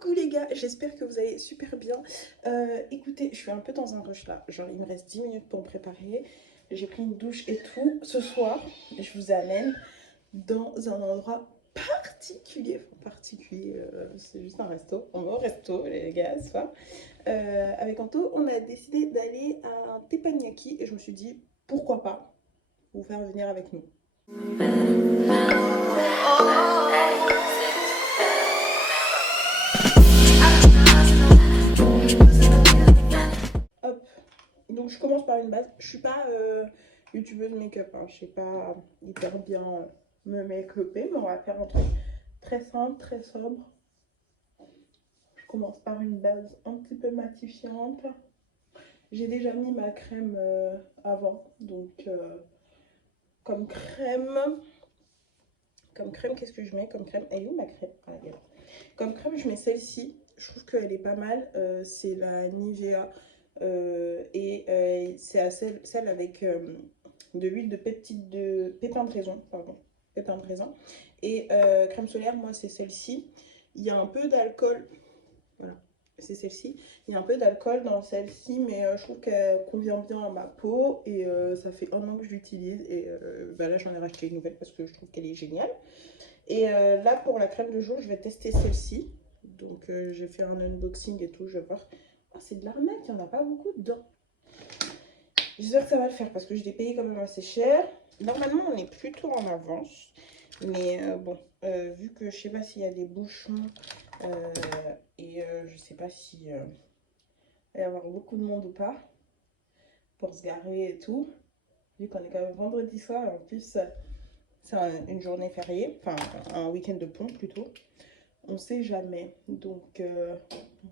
Coucou les gars, j'espère que vous allez super bien. Écoutez, je suis un peu dans un rush là, genre il me reste 10 minutes pour me préparer. J'ai pris une douche et tout. Ce soir, je vous amène dans un endroit particulier. Enfin, particulier, c'est juste un resto. On va au resto les gars ce soir. Avec Anto, on a décidé d'aller à un teppanyaki et je me suis dit, pourquoi pas vous faire venir avec nous. Hop, donc je commence par une base. Je suis pas youtubeuse make-up, hein. Je sais pas hyper bien me make-upper, mais on va faire un truc très simple, très sobre. Je commence par une base un petit peu matifiante. J'ai déjà mis ma crème avant, donc comme crème, qu'est-ce que je mets comme crème? Elle est où ma crème? Ah, elle est là. Comme crème, je mets celle-ci. Je trouve qu'elle est pas mal. C'est la Nivea. C'est celle avec de l'huile de pépin de raisin, pardon, pépin de raisin. Et crème solaire, moi, c'est celle-ci. Il y a un peu d'alcool. Voilà, c'est celle-ci. Il y a un peu d'alcool dans celle-ci, mais je trouve qu'elle convient bien à ma peau. Et ça fait 1 an que je l'utilise. Et là, j'en ai racheté une nouvelle parce que je trouve qu'elle est géniale. Et là, pour la crème de jour, je vais tester celle-ci. Donc, je vais faire un unboxing et tout. Je vais voir. Oh, c'est de l'arnaque, il n'y en a pas beaucoup dedans. J'espère que ça va le faire parce que je l'ai payé quand même assez cher. Normalement, on est plutôt en avance. Mais bon, vu que je sais pas s'il y a des bouchons je sais pas si il va y avoir beaucoup de monde ou pas pour se garer et tout. Vu qu'on est quand même vendredi soir et en plus c'est une journée fériée, enfin un week-end de pont plutôt. On sait jamais, donc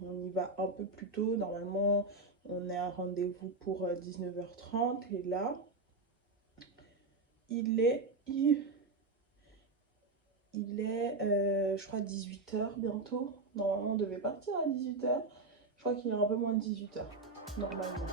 on y va un peu plus tôt. Normalement, on est à rendez-vous pour 19h30 et là, il est je crois 18h bientôt. Normalement, on devait partir à 18h. Je crois qu'il est un peu moins de 18h, normalement.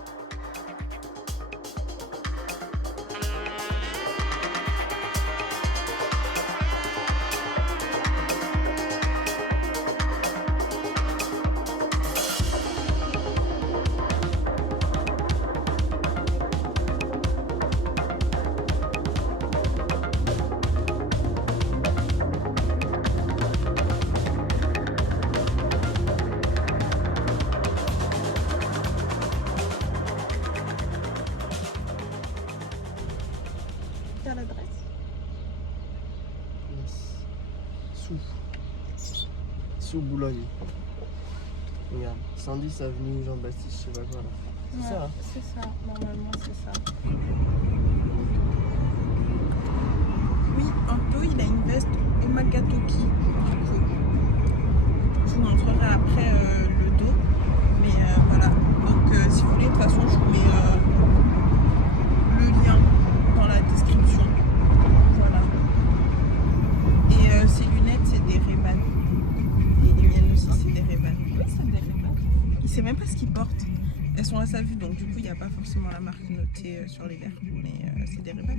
T'as l'adresse? Sous Boulogne. Regarde, 110 avenue Jean-Baptiste, je sais pas quoi là. C'est Ouais, ça, hein? c'est ça, normalement c'est ça. Oui, Anto, il a une veste Omagatoki, du coup. Je vous montrerai après le dos. Mais voilà, donc si vous voulez, de toute façon, je vous mets le lien dans la description. Voilà. Et ces lunettes, c'est des Ray-Ban. Et les miennes aussi, c'est des Ray-Ban. Oui, c'est des Ray-Ban. Il sait même pas ce qu'ils portent. Elles sont à sa vue, donc du coup, il n'y a pas forcément la marque notée sur les verres. Mais c'est des Ray-Ban.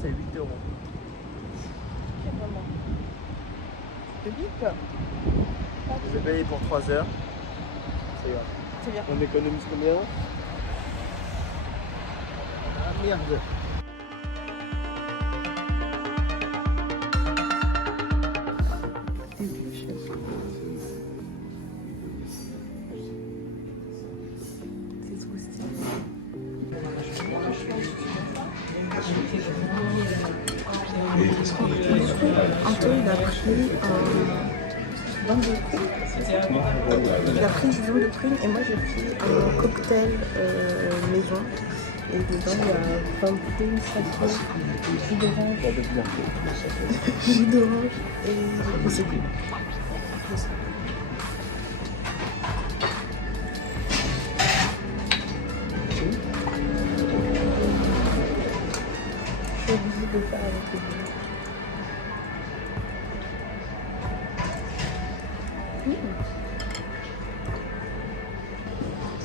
C'est 8 €. Quel moment? Le bip? J'ai payé pour 3 heures. C'est grave. C'est bien. On économise combien? Ah merde. C'est trop stylé. Anto, il a pris un vin de prune. Il a pris du vin de prune et moi j'ai pris un cocktail maison. Et dedans il y a vin de prune, château, jus d'orange. Jus d'orange et c'est cool. peux faire avec les boules.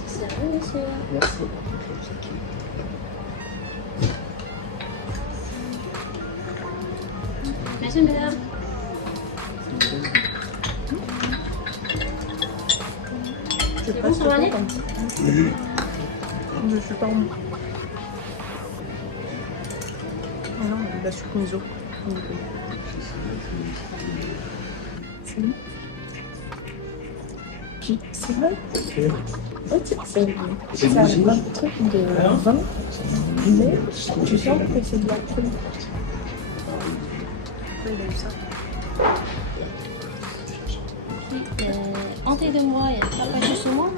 C'est à vous, monsieur. Merci. Merci, madame. C'est bon, ça va aller? Je suis pas en... Non, la soupe miso. C'est vrai? C'est un truc de vin, mais tu sens que c'est de la crème. Il a eu ça. Hanté de moi, il y a pas de saumon.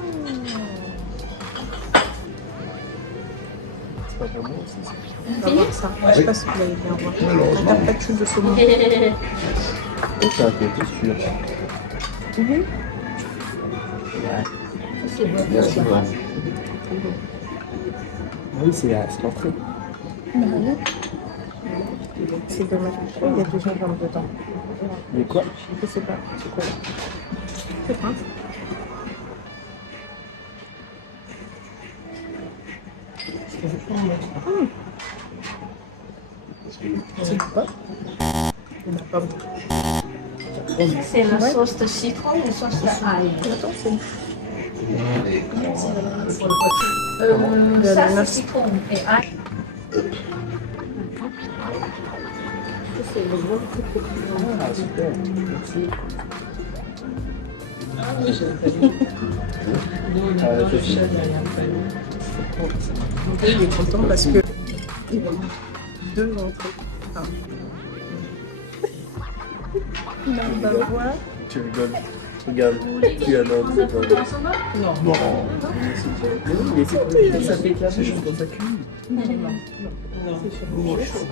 C'est pas vraiment aussi ça. On va voir ça. Je sais pas si vous allez bien voir. Un carpaccio de saumon. Oh, c'est un côté sûr. Merci, madame. Oui, c'est l'entrée. C'est dommage. Il y a du gingembre dedans. Mais quoi? Je sais pas. C'est quoi? C'est pas. C'est pas. Il n'a pas. C'est la sauce de citron ou sauce d'ail? Attends, c'est. Ça, c'est citron et ail. C'est le gros. Ah, super. Merci. Il est content parce que il a deux entrées. Ah. Tu rigoles. Regarde, tu as l'autre. Non. Non. Mais c'est ça fait clair, c'est juste dans sa cuisine. Non. C'est sur le chaud.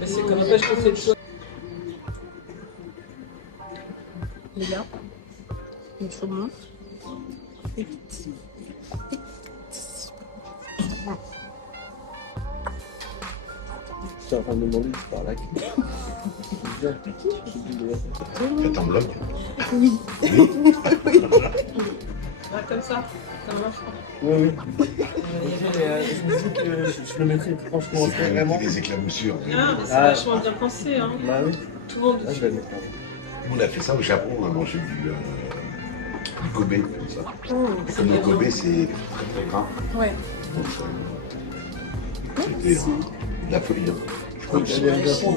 Mais c'est qu'on empêche que c'est chaud. Les gars, le saumon. Tu es en train de me demander si tu parles à qui? Faites en bloc. Oui. Ah, comme ça marche pas. Oui, oui. Je me dis que je le mettrais franchement C'est vraiment. des éclaboussures. Ah, mais c'est Ah. vachement bien pensé, hein. Bah oui. Tout le monde Là, je vais le mettre. On a fait ça au Japon, on a mangé du Kobe, comme ça. Comme le Kobe, c'est très gras. Ouais. Donc, c'était de la folie. Hein. Je crois que J'allais au Japon.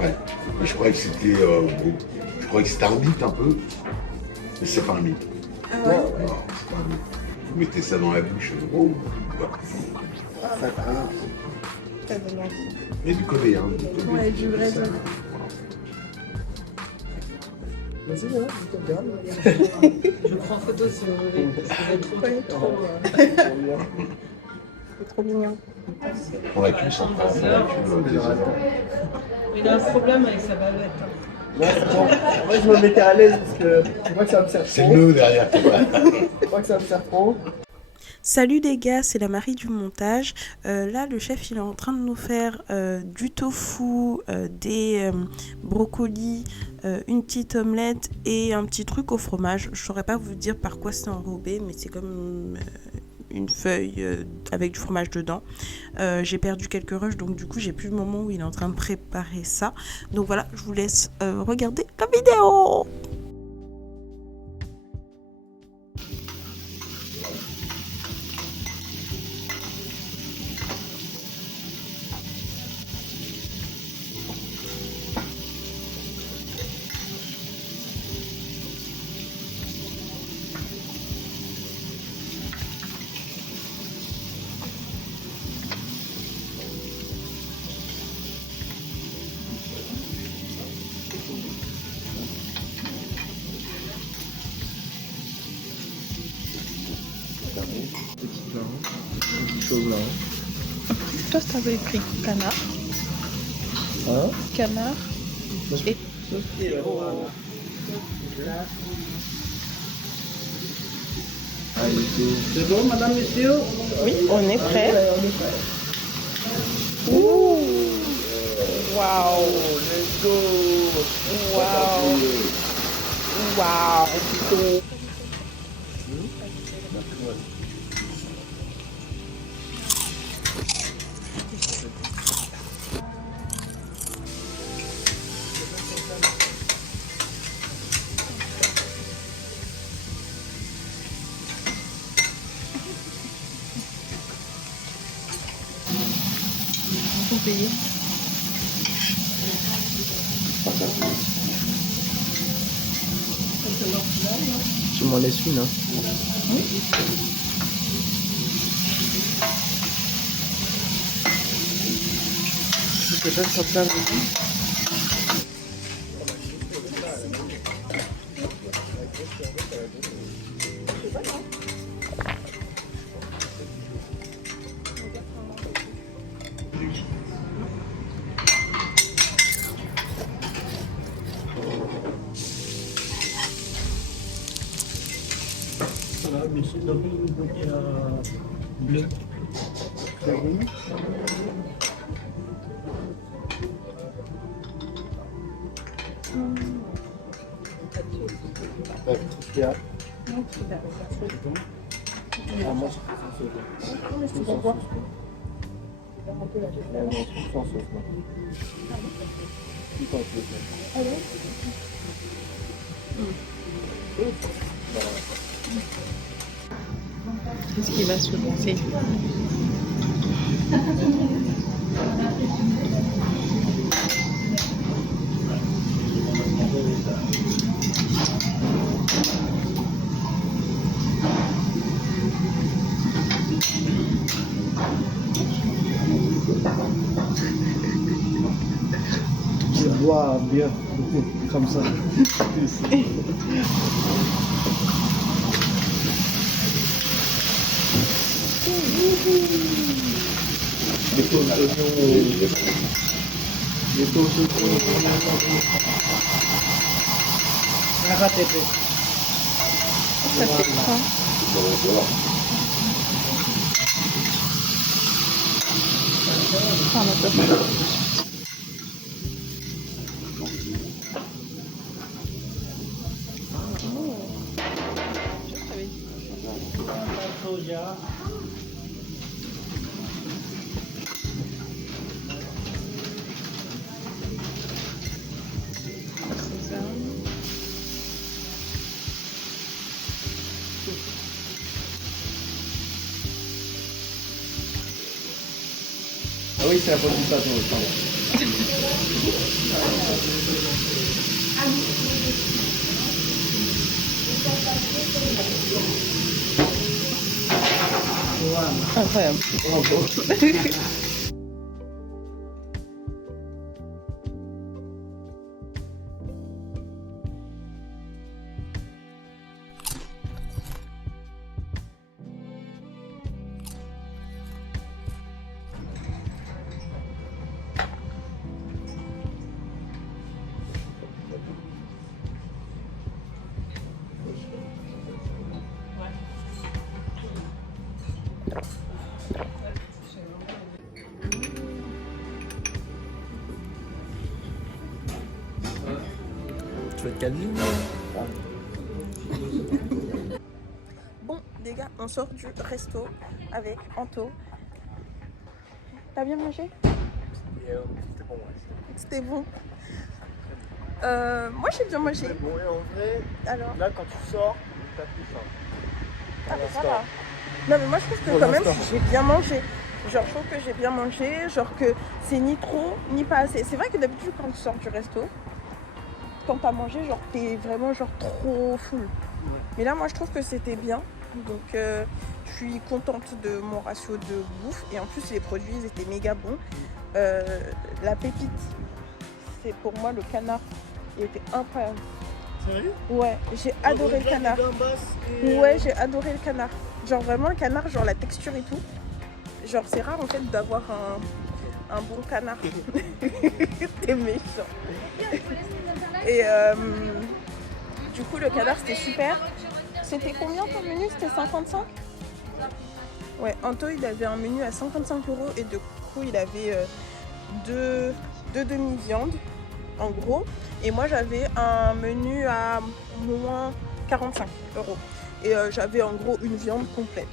ouais. Mais je croyais que c'était bon, je croyais que c'était un mythe un peu, mais c'est pas un mythe. Ah ouais. Non, c'est pas un mythe. Vous mettez ça dans la bouche. Oh, voilà. Ça fait rien. Très bon envie. Et du Kobe, hein. Du Kobe. Ouais, du vrai Ça, Kobe. voilà. Vas-y, hein, je te regarde. Je prends photo si vous voulez. Parce que vous êtes trop, Ouais. trop. C'est trop mignon. On la cuisse en France, on la cuisse des heures. Il a un problème avec sa bavette. Hein. Ouais, c'est bon. En vrai, je me mettais à l'aise parce que je crois que ça me sert C'est trop. le nœud derrière toi. Je crois que ça me sert trop. Salut les gars, c'est la Marie du montage. Là, le chef, il est en train de nous faire du tofu, des brocolis, une petite omelette et un petit truc au fromage. Je saurais pas vous dire par quoi c'est enrobé, mais c'est comme une feuille avec du fromage dedans. J'ai perdu quelques rushs, donc du coup, j'ai plus le moment où il est en train de préparer ça. Donc voilà, je vous laisse regarder la vidéo. Petite larron, petite chose là. Toi, t'avais pris canard. Hein? Canard. Et C'est bon, madame, monsieur? oui, on est prêt. Ouh. Waouh. Let's go. Waouh. Waouh. Payer. Tu m'en laisses une, hein? Oui. Je sais pas si ça te plaît. Bleu. Qu'est-ce qui va se passer? Je bois bien, comme ça. Les pauses d'oignons. Les pauses d'oignons. Ça fait faim. Ah oui, c'est la bonne du plateau, pardon. Incroyable. Tu vas te calmer? Bon, les gars, on sort du resto avec Anto. T'as bien mangé? C'était bon, ouais. C'était bon. Moi, j'ai bien mangé. Bon, et en vrai, Alors, là, quand tu sors, t'as plus faim. ah, mais ça va. Non, mais moi, je trouve que Pour quand même, l'instant. j'ai bien mangé. Genre, je trouve que j'ai bien mangé. Genre, que c'est ni trop, ni pas assez. C'est vrai que d'habitude, quand tu sors du resto, quand t'as mangé, genre, t'es vraiment, genre, trop full. Mais là, moi, je trouve que c'était bien. Donc, je suis contente de mon ratio de bouffe. Et en plus, les produits, ils étaient méga bons. La pépite, c'est pour moi le canard. Il était incroyable. Sérieux? Ouais, j'ai adoré le canard. Ouais, j'ai adoré le canard. Genre vraiment le canard, genre la texture et tout. Genre c'est rare en fait d'avoir un bon canard. T'es méchant. Et du coup le canard c'était super. C'était combien ton menu? C'était 55? Ouais, Anto il avait un menu à 55 € et du coup il avait deux 2 demi-viandes en gros. Et moi j'avais un menu à moins 45 €. Et j'avais en gros une viande complète.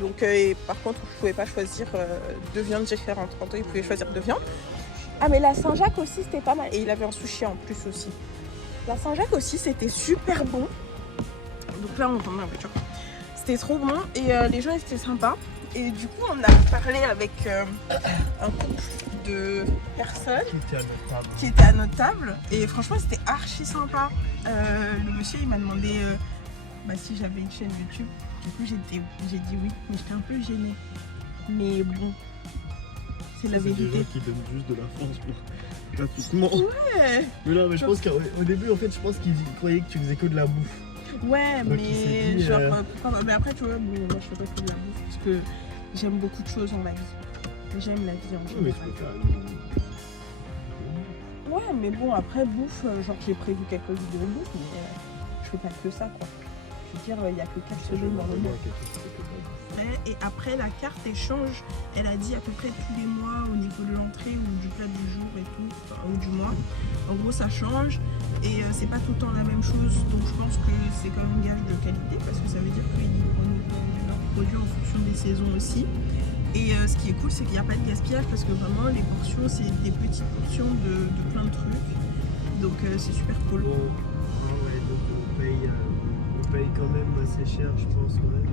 Donc et par contre je pouvais pas choisir 2 viandes différentes. Anto il pouvait choisir 2 viandes. Ah mais la Saint-Jacques aussi c'était pas mal. Et il avait un sushi en plus aussi. La Saint-Jacques aussi c'était super bon. Donc là on est en voiture. C'était trop bon et les gens étaient sympas. Et du coup on a parlé avec un couple de personnes qui étaient à notre table. Et franchement c'était archi sympa. Le monsieur il m'a demandé si j'avais une chaîne YouTube. Du coup j'ai dit oui, mais j'étais un peu gênée. Mais bon, c'est la vérité. Des gens qui donnent juste de la France pour gratuitement. Ouais. Mais non, mais je pense qu'au début en fait je pense qu'ils croyaient que tu faisais que de la bouffe. Ouais, donc, mais dit, genre pourquoi... Mais après tu vois, moi je fais pas que de la bouffe parce que j'aime beaucoup de choses dans la vie. J'aime la vie en général. Mais tu peux faire... Ouais, mais bon après bouffe, genre j'ai prévu quelques vidéos de bouffe, mais je fais pas que ça quoi. Je veux dire, il n'y a que 4 secondes dans le mois. Et après la carte elle change, elle a dit à peu près tous les mois au niveau de l'entrée ou du plat du jour et tout, enfin, ou du mois. En gros ça change et c'est pas tout le temps la même chose, donc je pense que c'est quand même un gage de qualité parce que ça veut dire qu'ils renouvellent leurs produits en fonction des saisons aussi. Et ce qui est cool c'est qu'il n'y a pas de gaspillage parce que vraiment les portions c'est des petites portions de plein de trucs, donc c'est super cool. Ah ouais, donc on paye quand même assez cher je pense quand même.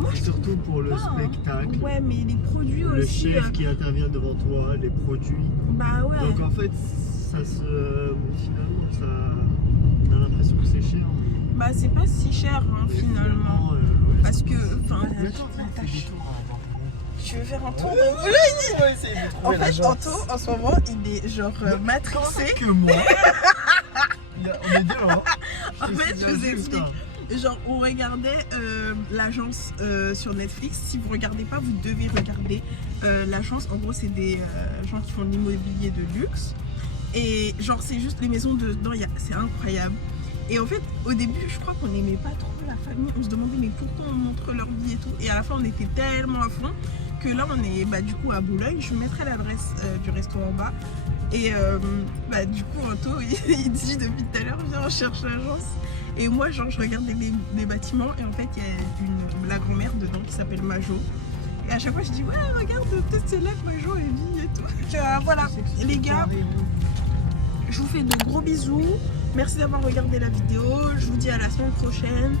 Moi, et surtout pour le spectacle. Ouais, mais les produits le aussi. Le chef qui intervient devant toi, les produits. Bah ouais. Donc en fait, finalement, on a l'impression que c'est cher. Bah c'est pas si cher hein, finalement. Parce que, enfin, tu veux faire un tour de Boulogne? En fait, Anto, en ce moment, il est genre matrixé. Que moi. On est deux hein. En fait, je vous explique. Genre on regardait l'agence sur Netflix. Si vous regardez pas, vous devez regarder l'agence. En gros c'est des gens qui font de l'immobilier de luxe. Et genre c'est juste les maisons dedans, c'est incroyable. Et en fait au début je crois qu'on n'aimait pas trop la famille. On se demandait mais pourquoi on montre leur vie et tout. Et à la fin on était tellement à fond que là on est du coup à Boulogne. Je mettrai l'adresse du restaurant en bas. Et du coup Anto il dit depuis tout à l'heure viens on cherche l'agence. Et moi, genre, je regardais les bâtiments et en fait, il y a la grand-mère dedans qui s'appelle Majo. Et à chaque fois, je dis, ouais, regarde, peut-être c'est là que Majo est vit et tout. Voilà, les gars, je vous fais de gros bisous. Merci d'avoir regardé la vidéo. Je vous dis à la semaine prochaine.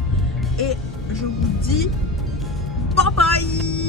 Et je vous dis bye bye!